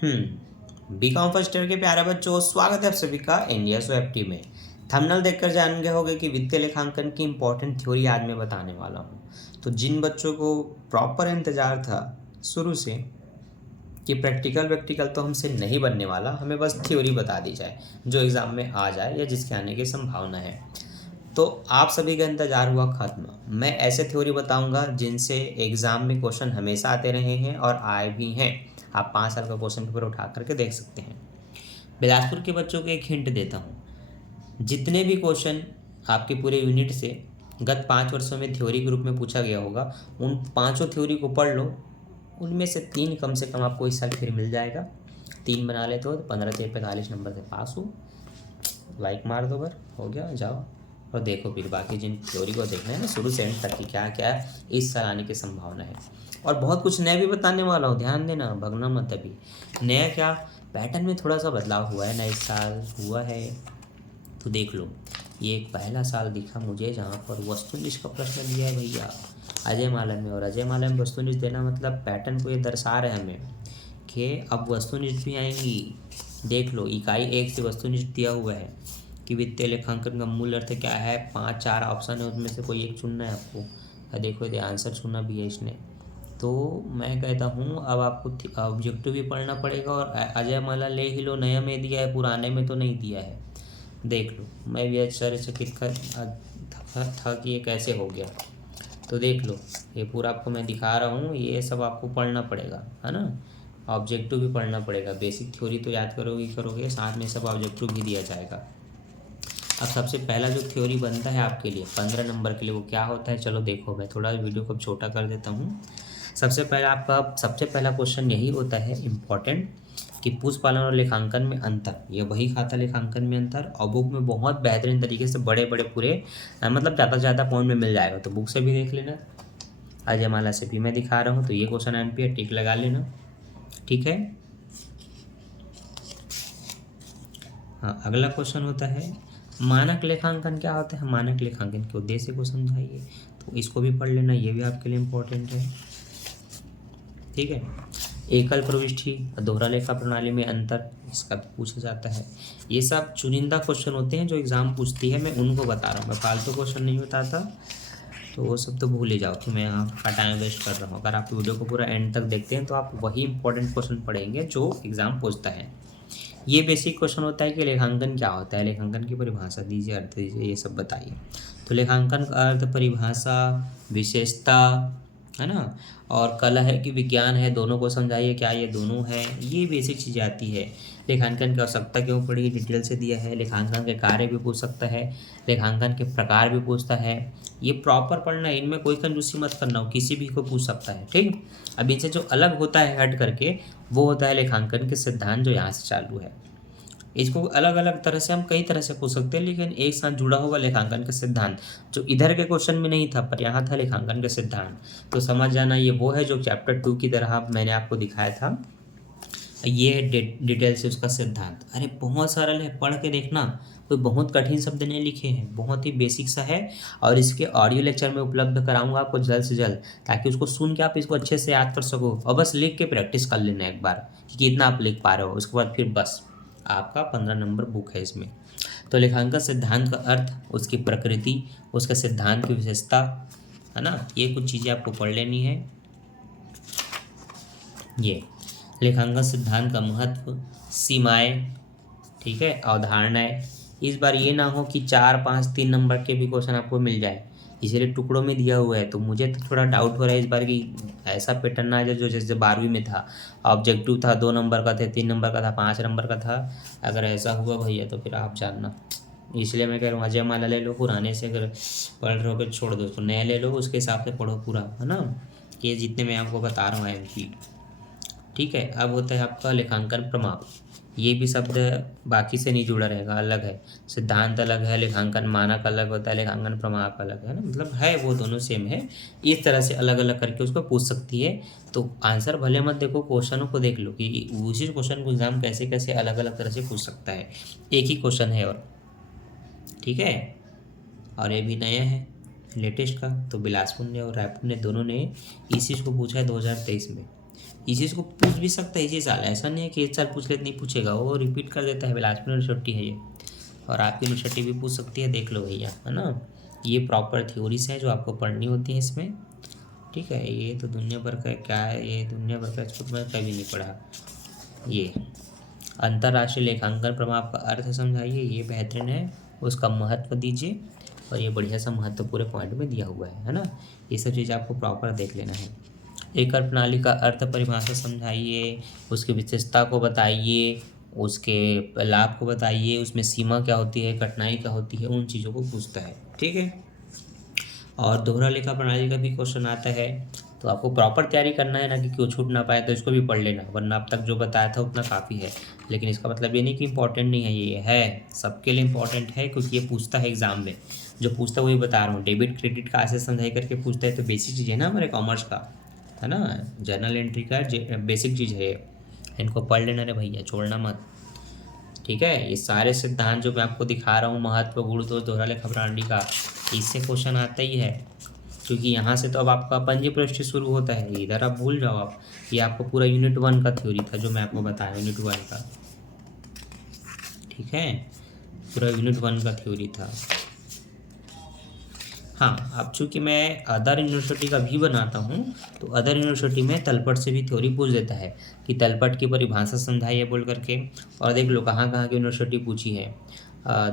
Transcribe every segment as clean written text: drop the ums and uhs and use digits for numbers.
BCom first year के प्यारे बच्चों, स्वागत है आप सभी का इंडिया SWAP में। थंबनेल देखकर जान गए होंगे कि वित्तीय लेखांकन की इंपॉर्टेंट थ्योरी आज मैं बताने वाला हूँ। तो जिन बच्चों को प्रॉपर इंतजार था शुरू से कि प्रैक्टिकल तो हमसे नहीं बनने वाला, हमें बस थ्योरी बता दी जाए जो एग्ज़ाम में आ जाए या जिसके आने की संभावना है, तो आप सभी का इंतज़ार हुआ ख़त्म। मैं ऐसे थ्योरी बताऊंगा जिनसे एग्ज़ाम में क्वेश्चन हमेशा आते रहे हैं और आए भी हैं। आप 5 साल का क्वेश्चन पेपर उठा करके देख सकते हैं। बिलासपुर के बच्चों को एक हिंट देता हूँ, जितने भी क्वेश्चन आपके पूरे यूनिट से गत 5 वर्षों में थ्योरी के रूप में पूछा गया होगा, उन पाँचों थ्योरी को पढ़ लो। उनमें से 3 कम से कम आपको इस साल फिर मिल जाएगा। 3 बना ले तो 15 से 45 नंबर से पास हो। लाइक मार दो, बर हो गया, जाओ और देखो फिर बाकी जिन थ्योरी को देखना है ना शुरू से एंड तक की क्या क्या इस साल आने की संभावना है। और बहुत कुछ नया भी बताने वाला हूँ, ध्यान देना, भगना मत। अभी नया क्या, पैटर्न में थोड़ा सा बदलाव हुआ है ना, इस साल हुआ है। तो देख लो, ये एक पहला साल दिखा मुझे जहाँ पर वस्तुनिष्ठ का प्रश्न दिया है भैया अजय माला में। और अजय माला में वस्तुनिष्ठ देना मतलब पैटर्न को ये दर्शा रहे हमें कि अब वस्तुनिष्ठ भी आएंगी। देख लो, इकाई 1 से वस्तुनिष्ठ दिया हुआ है कि वित्तीय लेखांकन का मूल अर्थ क्या है। 5-4 ऑप्शन है, उसमें से कोई एक चुनना है आपको। देखो ये आंसर चुना भी है इसने। तो मैं कहता हूँ अब आपको ऑब्जेक्टिव भी पढ़ना पड़ेगा और अजय माला ले ही लो, नया में दिया है, पुराने में तो नहीं दिया है। देख लो, मैं भी आश्चर्यचकित था कि ये कैसे हो गया। तो देख लो, ये पूरा आपको मैं दिखा रहा हूँ, ये सब आपको पढ़ना पड़ेगा, है ना। ऑब्जेक्टिव भी पढ़ना पड़ेगा, बेसिक थ्योरी तो याद करोगे, साथ में सब ऑब्जेक्टिव भी दिया जाएगा। अब सबसे पहला जो थ्योरी बनता है आपके लिए 15 नंबर के लिए, वो क्या होता है, चलो देखो। मैं थोड़ा वीडियो को छोटा कर देता हूँ। सबसे पहला क्वेश्चन यही होता है इम्पॉर्टेंट कि पूंजीपालन और लेखांकन में अंतर। ये वही खाता लेखांकन में अंतर, और बुक में बहुत बेहतरीन तरीके से बड़े बड़े पूरे मतलब ज़्यादा से ज़्यादा पॉइंट में मिल जाएगा। तो बुक से भी देख लेना, अजय माला से भी मैं दिखा रहा हूँ। तो ये क्वेश्चन MP है, टिक लगा लेना, ठीक है। हाँ, अगला क्वेश्चन होता है मानक लेखांकन। क्या होता है मानक लेखांकन, के उद्देश्य को समझाइए। तो इसको भी पढ़ लेना, ये भी आपके लिए इम्पोर्टेंट है, ठीक है। एकल प्रविष्टि दोहरा लेखा प्रणाली में अंतर, इसका भी पूछा जाता है। ये सब चुनिंदा क्वेश्चन होते हैं जो एग्जाम पूछती है, मैं उनको बता रहा हूँ, मैं फालतू क्वेश्चन नहीं बताता। तो वो सब तो भूल ही जाओ कि मैं आपका टाइम वेस्ट कर रहा हूँ। अगर आप वीडियो को पूरा एंड तक देखते हैं तो आप वही इंपॉर्टेंट क्वेश्चन पढ़ेंगे जो एग्जाम पूछता है। ये बेसिक क्वेश्चन होता है कि लेखांकन क्या होता है, लेखांकन की परिभाषा दीजिए, अर्थ दीजिए, ये सब बताइए। तो लेखांकन का अर्थ, परिभाषा, विशेषता, है ना, और कला है कि विज्ञान है, दोनों को समझाइए, क्या ये दोनों है, ये बेसिक चीज़ें आती है। लेखांकन की आवश्यकता क्यों पड़ी, डिटेल से दिया है। लेखांकन के कार्य भी पूछ सकता है, लेखांकन के प्रकार भी पूछता है। ये प्रॉपर पढ़ना है, इनमें कोई कंजूसी मत करना हो, किसी भी को पूछ सकता है, ठीक। अब इनसे जो अलग होता है हट करके, वो होता है लेखांकन के सिद्धांत, जो यहाँ से चालू है। इसको अलग अलग तरह से हम कई तरह से पूछ सकते हैं, लेकिन एक साथ जुड़ा हुआ लेखांकन का सिद्धांत, जो इधर के क्वेश्चन में नहीं था पर यहाँ था लेखांकन का सिद्धांत। तो समझ जाना, ये वो है जो चैप्टर 2 की तरह मैंने आपको दिखाया था। ये डिटेल से उसका सिद्धांत, अरे बहुत सारा है, पढ़ के देखना, कोई बहुत कठिन शब्द नहीं लिखे हैं, बहुत ही बेसिक सा है। और इसके ऑडियो लेक्चर में उपलब्ध कराऊंगा आपको जल्द से जल्द, ताकि उसको सुन के आप इसको अच्छे से याद कर सको। और बस लिख के प्रैक्टिस कर लेना एक बार कि कितना आप लिख पा रहे हो, उसके बाद फिर बस आपका 15 नंबर बुक है इसमें। तो लेखांकन सिद्धांत का अर्थ, उसकी प्रकृति, उसके सिद्धांत की विशेषता, है ना, ये कुछ चीज़ें आपको पढ़ लेनी है। ये लेखांकन सिद्धांत का महत्व, सीमाएं, ठीक है, अवधारणाएं। इस बार ये ना हो कि 4-5-3 नंबर के भी क्वेश्चन आपको मिल जाए, इसलिए टुकड़ों में दिया हुआ है। तो मुझे तो थोड़ा डाउट हो रहा है इस बार कि ऐसा पैटर्न ना आ जाए जो जैसे 12वीं में था, ऑब्जेक्टिव था 2 नंबर का था, 3 नंबर का था, 5 नंबर का था। अगर ऐसा हुआ भैया तो फिर आप जानना। इसलिए मैं कह रहा हूँ अजय माला ले लो, पुराने से अगर पढ़ रहे हो तो छोड़ दो, उसको नया ले लो, उसके हिसाब से पढ़ो पूरा, है ना। ये जितने मैं आपको बता रहा हूँ MP, ठीक है। अब होता है आपका लेखांकन प्रमाप। ये भी शब्द बाकी से नहीं जुड़ा रहेगा, अलग है। सिद्धांत अलग है, लेखांकन मानक अलग होता है, लेखांकन प्रमाप अलग है ना, मतलब है वो दोनों सेम है। इस तरह से अलग अलग करके उसको पूछ सकती है। तो आंसर भले मत देखो, क्वेश्चनों को देख लो कि उसी क्वेश्चन को एग्जाम कैसे कैसे अलग अलग तरह से पूछ सकता है। एक ही क्वेश्चन है और, ठीक है। और ये भी नया है लेटेस्ट का। तो बिलासपुर ने और रायपुर ने दोनों ने इस चीज़ को पूछा है 2023 में। इस चीज़ को पूछ भी सकता है इसी साल, ऐसा नहीं है कि 1 साल पूछ लेते नहीं पूछेगा, वो रिपीट कर देता है। बिलासपुर यूनिवर्सिटी है ये, और आपकी यूनिवर्सिटी भी पूछ सकती है, देख लो भैया, है ना। ये प्रॉपर थ्योरीज हैं जो आपको पढ़नी होती हैं इसमें, ठीक है। ये तो दुनिया भर का क्या है, ये दुनिया भर का, इसको तो मैं कभी नहीं पढ़ा। ये अंतर्राष्ट्रीय लेखांकन प्रमाण का अर्थ समझाइए, ये बेहतरीन है, उसका महत्व दीजिए, और ये बढ़िया सा महत्व पूरे पॉइंट में दिया हुआ है ना। ये सब चीज़ आपको प्रॉपर देख लेना है। एकल प्रणाली का अर्थ परिभाषा समझाइए, उसकी विशेषता को बताइए, उसके लाभ को बताइए, उसमें सीमा क्या होती है, कठिनाई क्या होती है, उन चीज़ों को पूछता है, ठीक है। और दोहरा लेखा प्रणाली का भी क्वेश्चन आता है, तो आपको प्रॉपर तैयारी करना है ना, कि क्यों छूट ना पाए, तो इसको भी पढ़ लेना, वरना अब तक जो बताया था उतना काफ़ी है। लेकिन इसका मतलब ये नहीं कि इंपॉर्टेंट नहीं है, ये है, सबके लिए इंपॉर्टेंट है, क्योंकि ये पूछता है एग्जाम में। जो पूछता है वही बता रहा हूँ। डेबिट क्रेडिट का ऐसे समझाई करके पूछता है, तो बेसिक चीज़ है ना हमारे कॉमर्स का, है ना, जर्नल एंट्री का बेसिक चीज़ है। इनको पढ़ लेना रे भैया, छोड़ना मत, ठीक है। ये सारे सिद्धांत जो मैं आपको दिखा रहा हूँ, महत्व, गुण दोष, दोहरा लेखा प्रणाली का, इससे क्वेश्चन आता ही है, क्योंकि यहाँ से तो अब आपका पंजी पृष्ठ शुरू होता है, इधर आप भूल जाओ आप। ये आपको पूरा यूनिट 1 का थ्योरी था जो मैं आपको बताया, यूनिट 1 का, ठीक है, पूरा यूनिट 1 का थ्योरी था। हाँ, अब चूँकि मैं अदर यूनिवर्सिटी का भी बनाता हूँ, तो अदर यूनिवर्सिटी में तलपट से भी थ्योरी पूछ देता है, कि तलपट की परिभाषा समझाइए बोल करके। और देख लो कहाँ कहाँ की यूनिवर्सिटी पूछी है।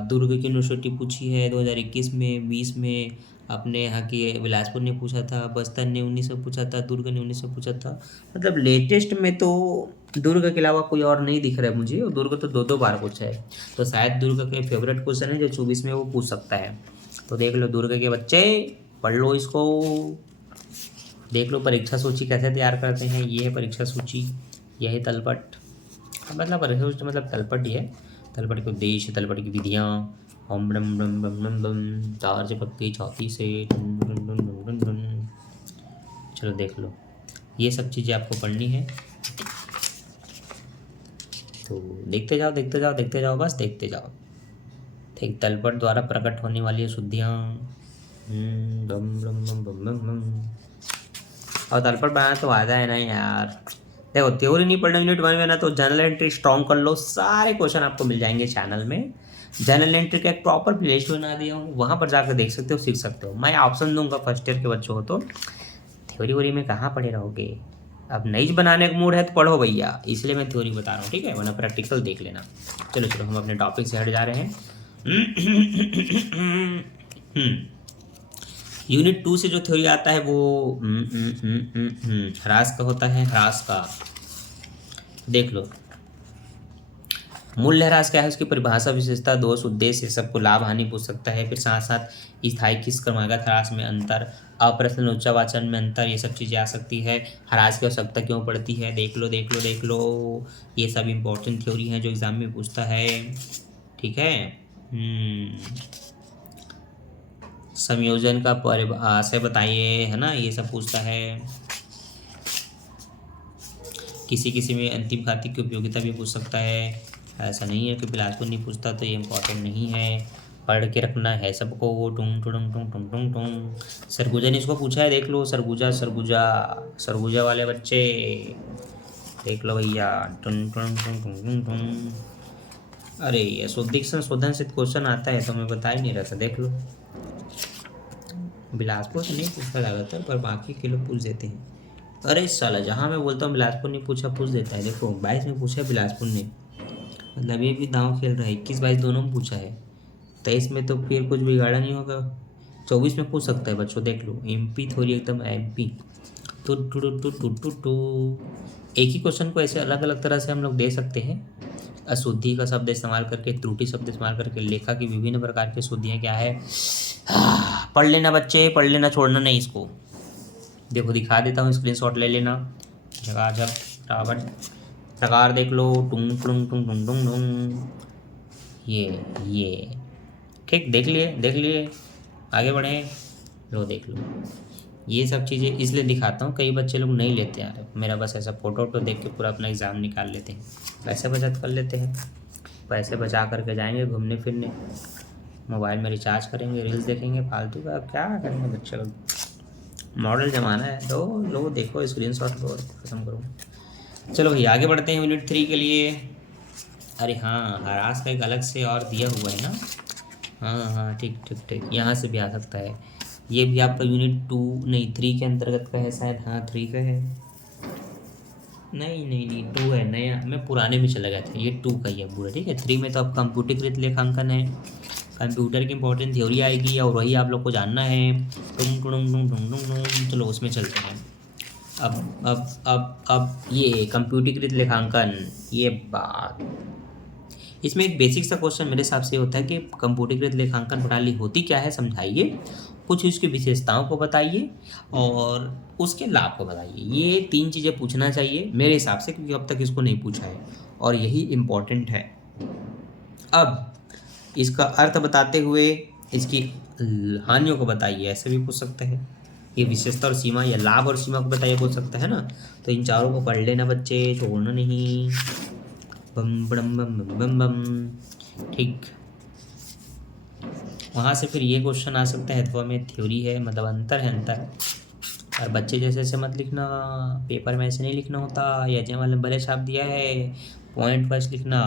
दुर्ग की यूनिवर्सिटी पूछी है 2021 में, 20 में अपने यहाँ की बिलासपुर ने पूछा था, बस्तर ने 19 में पूछा था, दुर्ग ने 19 में पूछा था। मतलब लेटेस्ट में तो दुर्ग के अलावा कोई और नहीं दिख रहा है मुझे, और दुर्ग तो 2-2 बार पूछा है, तो शायद दुर्ग के फेवरेट क्वेश्चन है जो 24 में वो पूछ सकता है। तो देख लो दुर्ग के बच्चे, पढ़ लो इसको, देख लो परीक्षा सूची कैसे तैयार करते हैं। ये है परीक्षा सूची, यह है तलपट, मतलब परीक्षा सूची मतलब तलपट ही है। तलपट के उद्देश्य, तलपट की विधियाँ, ओम ब्रम ब्रम ब्रम ब्रम ब्रम, 4 से पक्की, चौथी से done done done done done done. चलो देख लो, ये सब चीज़ें आपको पढ़नी है, तो देखते जाओ देखते जाओ देखते जाओ, बस देखते जाओ, ठीक। तलपट द्वारा प्रकट होने वाली शुद्धियाँ, बम बम बम बम बम बम। और तलपट बनाना तो आता है ना यार। देखो थ्योरी नहीं पढ़ना यूनिट 1 में ना, तो जनरल एंट्री स्ट्रॉन्ग कर लो, सारे क्वेश्चन आपको मिल जाएंगे चैनल में। जनरल एंट्री का एक प्रॉपर प्लेलिस्ट बना दिया हूँ, वहाँ पर जाकर देख सकते हो, सीख सकते हो। मैं ऑप्शन दूंगा फर्स्ट ईयर के बच्चों को, तो थ्योरी वोरी में कहाँ पढ़े रहोगे। अब नई बनाने का मूड है तो पढ़ो भैया, इसलिए मैं थ्योरी बता रहा हूँ, ठीक है, वरना प्रैक्टिकल देख लेना। चलो चलो, हम अपने टॉपिक से हट जा रहे हैं। यूनिट 2 से जो थ्योरी आता है वो ह्रास का होता है, ह्रास का। देख लो मूल्यह्रास क्या है, उसकी परिभाषा, विशेषता, दोष, उद्देश्य, सबको लाभ हानि पूछ सकता है। फिर साथ साथ स्थायी किस क्रमागत ह्रास में अंतर, अप्रश्न उच्चावाचन में अंतर, ये सब चीज़ें आ सकती है। ह्रास की आवश्यकता क्यों पड़ती है, देख लो देख लो देख लो, ये सब इंपॉर्टेंट थ्योरी हैं जो एग्जाम में पूछता है, ठीक है। संयोजन का परिभाषा बताइए, है ना, ये सब पूछता है। किसी किसी में अंतिम घाती की उपयोगिता भी पूछ सकता है, ऐसा नहीं है कि बिलासपुर नहीं पूछता तो ये इम्पोर्टेंट नहीं है, पढ़ के रखना है सबको। टुंग टुंग टुंग टुंग टुंग टुंग, सरगुजा ने इसको पूछा है, देख लो, सरगुजा सरगुजा सरगुजा वाले बच्चे देख लो भैया, टुंग टुंग टुंग टुंग टुंग टुंग। अरे ये शोधिक शोधन से क्वेश्चन आता है, तो मैं बता ही नहीं रहा था, देख लो। बिलासपुर से नहीं पूछता ज़्यादातर, पर बाकी के लोग पूछ देते हैं। अरे साला, जहाँ मैं बोलता हूँ बिलासपुर ने पूछा, पूछ देता है। देखो 22 में पूछा है बिलासपुर ने, मतलब ये भी दांव खेल रहा है। 21-22 दोनों में पूछा है, 23 में तो फिर कुछ बिगाड़ा नहीं होगा, 24 में पूछ सकता है बच्चों, देख लो। MP थोड़ी एकदम MP two two two two two two two. एक ही क्वेश्चन को ऐसे अलग अलग तरह से हम लोग दे सकते हैं। अशुद्धि का शब्द इस्तेमाल करके, त्रुटि शब्द इस्तेमाल करके, लेखा की विभिन्न प्रकार की शुद्धियाँ क्या है, पढ़ लेना बच्चे, पढ़ लेना, छोड़ना नहीं इसको। देखो दिखा देता हूँ, स्क्रीनशॉट ले लेना, झकाझक फटाफट। प्रकार देख लो, टुंग टुंग टुंग टुंग टुंग टुंग, ये ठीक, देख लिए, आगे बढ़े, लो देख लो। ये सब चीज़ें इसलिए दिखाता हूँ, कई बच्चे लोग नहीं लेते यार, मेरा बस ऐसा फ़ोटो देख के पूरा अपना एग्ज़ाम निकाल लेते हैं, पैसे बचत कर लेते हैं, पैसे बचा करके जाएंगे घूमने फिरने, मोबाइल में रिचार्ज करेंगे, रील्स देखेंगे फालतू का, क्या करेंगे बच्चे लोग। मॉडल ज़माना है, लो देखो, स्क्रीनशॉट लो, खत्म करो। चलो भैया आगे बढ़ते हैं यूनिट 3 के लिए। अरे हाँ, हरास का एक अलग से और दिया हुआ है ना। हाँ हाँ, ठीक ठीक ठीक, यहाँ से भी आ सकता है। ये भी आपका यूनिट 2 नहीं 3 के अंतर्गत का है शायद। हाँ 3 का है। नहीं नहीं नहीं, 2 है नया, मैं पुराने में चला गया था। ये 2 का ही है पूरा, ठीक है। 3 में तो अब कंप्यूटरीकृत लेखांकन है, कंप्यूटर की इंपॉर्टेंट थ्योरी आएगी और वही आप लोग को जानना है। टुंग टुंग टुंग टुंग टुंग टुंग, चलो उसमें चलते हैं। अब ये कंप्यूटरीकृत लेखांकन, ये बात, इसमें एक बेसिक सा क्वेश्चन मेरे हिसाब से होता है कि कंप्यूटरीकृत लेखांकन प्रणाली होती क्या है, समझाइए, कुछ उसकी विशेषताओं को बताइए और उसके लाभ को बताइए। ये 3 चीज़ें पूछना चाहिए मेरे हिसाब से, क्योंकि अब तक इसको नहीं पूछा है और यही इम्पोर्टेंट है। अब इसका अर्थ बताते हुए इसकी हानियों को बताइए, ऐसे भी पूछ सकते हैं। ये विशेषता और सीमा या लाभ और सीमा को बताइए बोल सकता है ना। तो इन चारों को पढ़ लेना बच्चे, छोड़ना नहीं। बम बम बम बम बम बम, ठीक। वहाँ से फिर ये क्वेश्चन आ सकता है, तो में थ्योरी है मतलब अंतर है, अंतर। और बच्चे जैसे ऐसे मत लिखना, पेपर में ऐसे नहीं लिखना होता। या जय वाले बड़े छाप दिया है, पॉइंट वाइज लिखना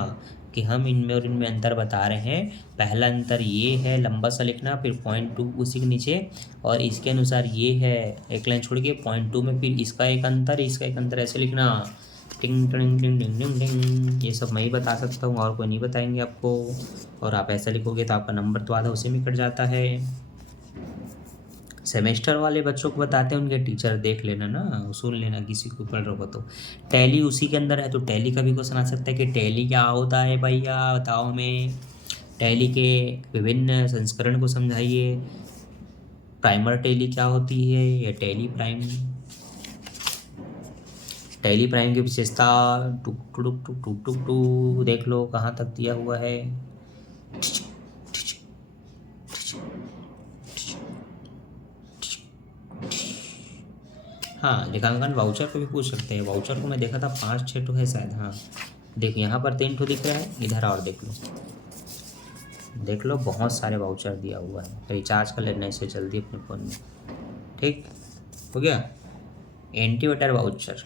कि हम इनमें और इनमें अंतर बता रहे हैं। पहला अंतर ये है, लंबा सा लिखना, फिर पॉइंट 2 उसी के नीचे, और इसके अनुसार ये है, एक लाइन छोड़ के पॉइंट 2 में फिर इसका एक अंतर, इसका एक अंतर, ऐसे लिखना। टिंग टिंग टिंग टिंग टिंग टिंग, ये सब मैं ही बता सकता हूँ और कोई नहीं बताएंगे आपको। और आप ऐसा लिखोगे तो आपका नंबर तो आधा उसी में कट जाता है। सेमेस्टर वाले बच्चों को बताते हैं, उनके टीचर देख लेना ना, सुन लेना, किसी को पढ़ रहा हो तो। टैली उसी के अंदर है, तो टैली का भी क्वेश्चन आ सकता है कि टैली क्या होता है भैया, बताओ हमें। टैली के विभिन्न संस्करण को समझाइए। प्राइमर टैली क्या होती है, या टैली प्राइम, टैली प्राइम की विशेषता, टुक टुक टुक टुक टुक टुक, देख लो कहाँ तक दिया हुआ है। हाँ, लेखांकन वाउचर को भी पूछ सकते हैं। वाउचर को मैं देखा था 5-6 ठो है शायद। हाँ देखो यहाँ पर 3 ठो दिख रहा है, इधर और देख लो, देख लो बहुत सारे वाउचर दिया हुआ है। रिचार्ज कर लेना इसे जल्दी अपने फ़ोन में, ठीक हो गया। एंटीवेटर वाउचर,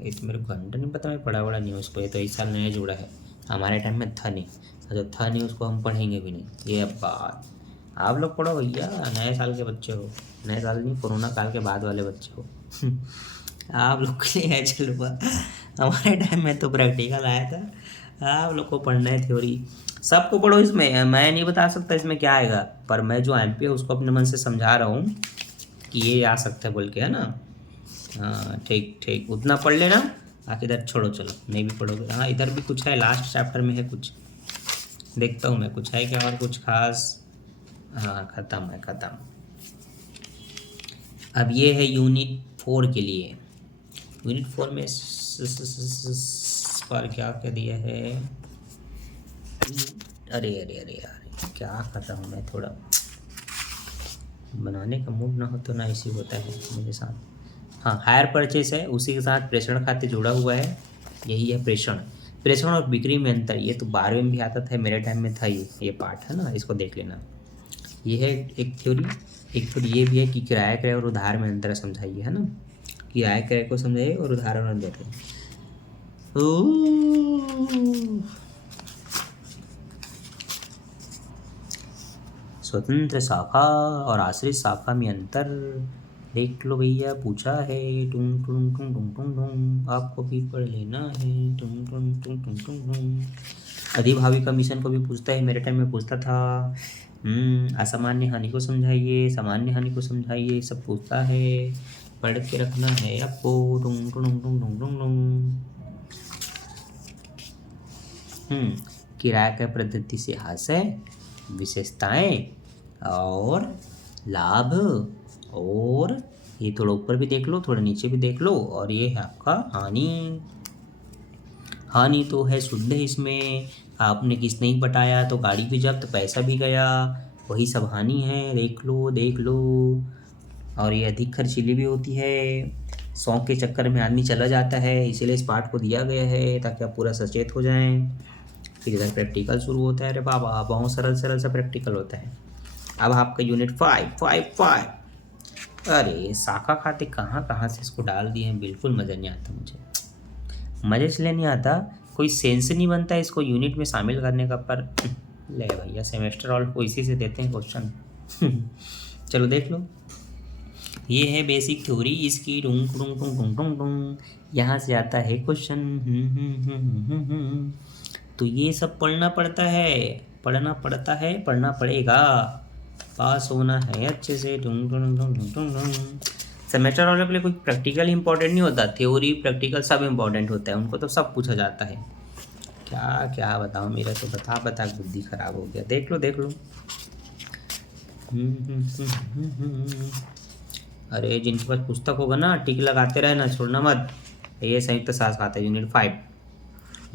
ये तो मेरे को घंटा नहीं पता, मैं पढ़ा नहीं हूँ उसको, ये तो इस साल नया जुड़ा है, हमारे टाइम में था नहीं। जो था नहीं उसको हम पढ़ेंगे भी नहीं। ये अब बात आप लोग पढ़ो भैया, नए साल के बच्चे हो, नए साल नहीं, कोरोना काल के बाद वाले बच्चे हो। आप लोग के लिए है, चलो हमारे टाइम में तो प्रैक्टिकल आया था, आप लोग को पढ़ना है थ्योरी। सबको पढ़ो, इसमें मैं नहीं बता सकता इसमें क्या आएगा, पर मैं जो एमपी है उसको अपने मन से समझा रहा हूँ कि ये आ सकता है बोल के, है ना। हाँ ठीक ठीक, उतना पढ़ लेना, बाकी इधर छोड़ो, चलो नहीं भी पढ़ोगे। हाँ इधर भी कुछ है, लास्ट चैप्टर में है कुछ, देखता हूँ मैं कुछ है क्या और कुछ खास। हाँ ख़त्म है, ख़त्म। अब ये है यूनिट 4 के लिए। यूनिट 4 में पर क्या क्या दिया है। अरे अरे अरे यार, क्या कर रहा हूँ मैं, थोड़ा बनाने का मूड ना हो तो ना इसी होता है मेरे साथ। हाँ हायर परचेस है, उसी के साथ प्रेषण खाते जुड़ा हुआ है, यही है प्रेषण। प्रेषण और बिक्री में अंतर, ये तो 12वीं में भी आता था, मेरे टाइम में था ये पार्ट है ना, इसको देख लेना। ये है एक थ्योरी। एक थ्योरी ये भी है कि किराया क्रय और उधार में अंतर समझाइए, है ना। किराया क्रय को समझाइए और उधार में अंतर है। स्वतंत्र शाखा और आश्रित शाखा में अंतर देख लो भैया, पूछा है। टुंग टुंग टुंग टुंग टुंग टुंग, आपको भी पढ़ लेना है। टुंग टुंग टुंग टुंग टुंग टुंग, अधिभावी कमीशन को भी पूछता है, मेरे टाइम में पूछता था। असामान्य हानि को समझाइए, सामान्य हानि को समझाइए, सब पूछता है, पढ़ के रखना है आपको। टुंग टुंग टुंग टुंग टुंग टुंग। किराया क्रय पद्धति से आशय, विशेषताएं और लाभ, और ये थोड़ा ऊपर भी देख लो, थोड़ा नीचे भी देख लो, और ये है आपका हानि। हानि तो है शुद्ध है, इसमें आपने किस्त नहीं पटाया तो गाड़ी भी जब्त, पैसा भी गया, वही सब हानि है, देख लो देख लो। और ये अधिक खर्चीली भी होती है, शौक के चक्कर में आदमी चला जाता है, इसीलिए इस पार्ट को दिया गया है ताकि आप पूरा सचेत हो जाएं। फिर इधर प्रैक्टिकल शुरू होता है, अरे बाबा बहुत सरल सरल सा प्रैक्टिकल होता है। अब आपका यूनिट 5। अरे शाखा खाते कहाँ कहाँ से इसको डाल दिए हैं, बिल्कुल मज़ा नहीं आता मुझे। मजे इसलिए नहीं आता, कोई सेंस नहीं बनता इसको यूनिट में शामिल करने का। पर ले भैया सेमेस्टर वालों को इसी से देते हैं क्वेश्चन। चलो देख लो, ये है बेसिक थ्योरी इसकी। डूंग डूंग डूंग डूंग डूंग डूंग, यहाँ से आता है क्वेश्चन। तो ये सब पढ़ना पड़ता है, पढ़ना पड़ता है, पढ़ना पड़ेगा, पास होना है अच्छे से। डूंग डूंग डूंग डूंग डूंग डूंग। सेमेस्टर वालों के लिए कोई प्रैक्टिकल इंपॉर्टेंट नहीं होता, थ्योरी प्रैक्टिकल सब इंपॉर्टेंट होता है, उनको तो सब पूछा जाता है। क्या क्या बताओ, मेरा तो बता बता बुद्धि खराब हो गया। देख लो देख लो। अरे जिनके पास पुस्तक होगा ना, टिक लगाते रहना, छोड़ना मत। ये संयुक्त सास खाता है यूनिट 5,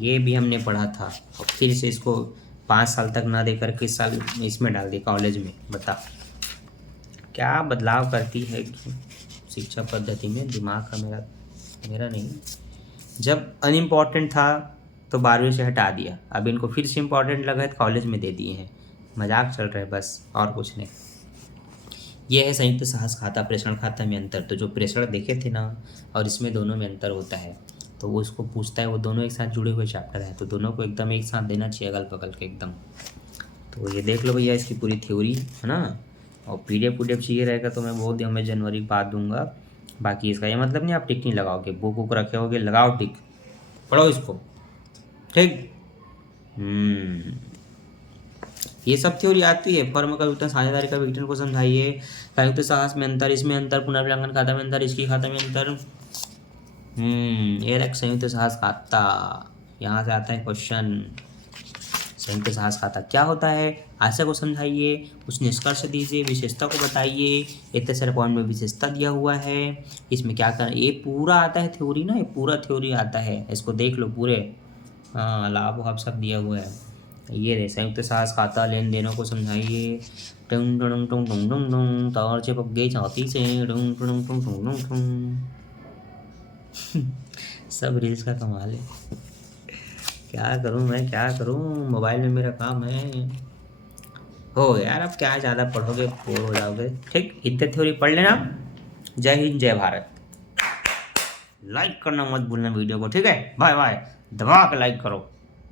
ये भी हमने पढ़ा था, और फिर से इसको 5 साल तक ना देकर किस साल इसमें डाल दिया कॉलेज में। बता क्या बदलाव करती है शिक्षा पद्धति में। दिमाग का मेरा नहीं। जब अनइम्पॉर्टेंट था तो 12वीं से हटा दिया, अब इनको फिर से इम्पॉर्टेंट लगा है तो कॉलेज में दे दिए हैं। मजाक चल रहा है बस, और कुछ नहीं। यह है संयुक्त साहस खाता प्रेषण खाता में अंतर। तो जो प्रेषण देखे थे ना, और इसमें दोनों में अंतर होता है, तो वो उसको पूछता है। वो दोनों एक साथ जुड़े हुए चैप्टर हैं, तो दोनों को एकदम एक साथ देना चाहिए, अगल बगल के एकदम। तो ये देख लो भैया इसकी पूरी थ्योरी है ना। और PDF चाहिए रहेगा तो मैं बोल दिया, मैं जनवरी के बाद दूंगा। बाकी इसका ये मतलब नहीं आप टिक नहीं लगाओगे, बुक वुक रखे होगे, लगाओ टिक, पढ़ो इसको, ठीक। ये सब थ्योरी आती है। फर्म का विघटन, साझेदारी का विघटन को समझाइए। संयुक्त साहस में अंतर, इसमें अंतर, पुनर्विलांगन खाता में अंतर, इसकी खाता में अंतर। ये रख संयुक्त साहस खाता, यहाँ से आता है क्वेश्चन। संयुक्त साहस खाता क्या होता है, आशय को समझाइए, कुछ निष्कर्ष दीजिए, विशेषता को बताइए। इतने सारे पॉइंट में विशेषता दिया हुआ है, इसमें क्या करना, ये पूरा आता है थ्योरी ना, ये पूरा थ्योरी आता है, इसको देख लो पूरे। हाँ, लाभ वाभ सब दिया हुआ है। ये रहे संयुक्त साहस खाता, लेन देनों को समझाइए। टुंग टुंग टुंग टुंग टुंग टुंग, तौर से पग्गे छाती से टुंग टुंग टुंग टुंग टुंग टुंग। सब रील्स का कमाल है। क्या करूं मैं, क्या करूं, मोबाइल में मेरा काम है। हो यार, अब क्या ज़्यादा पढ़ोगे, बोर हो जाओगे। ठीक, इतने थ्योरी पढ़ लेना। जय हिंद, जय भारत। लाइक करना मत भूलना वीडियो को, ठीक है। बाय बाय, दबा के लाइक करो।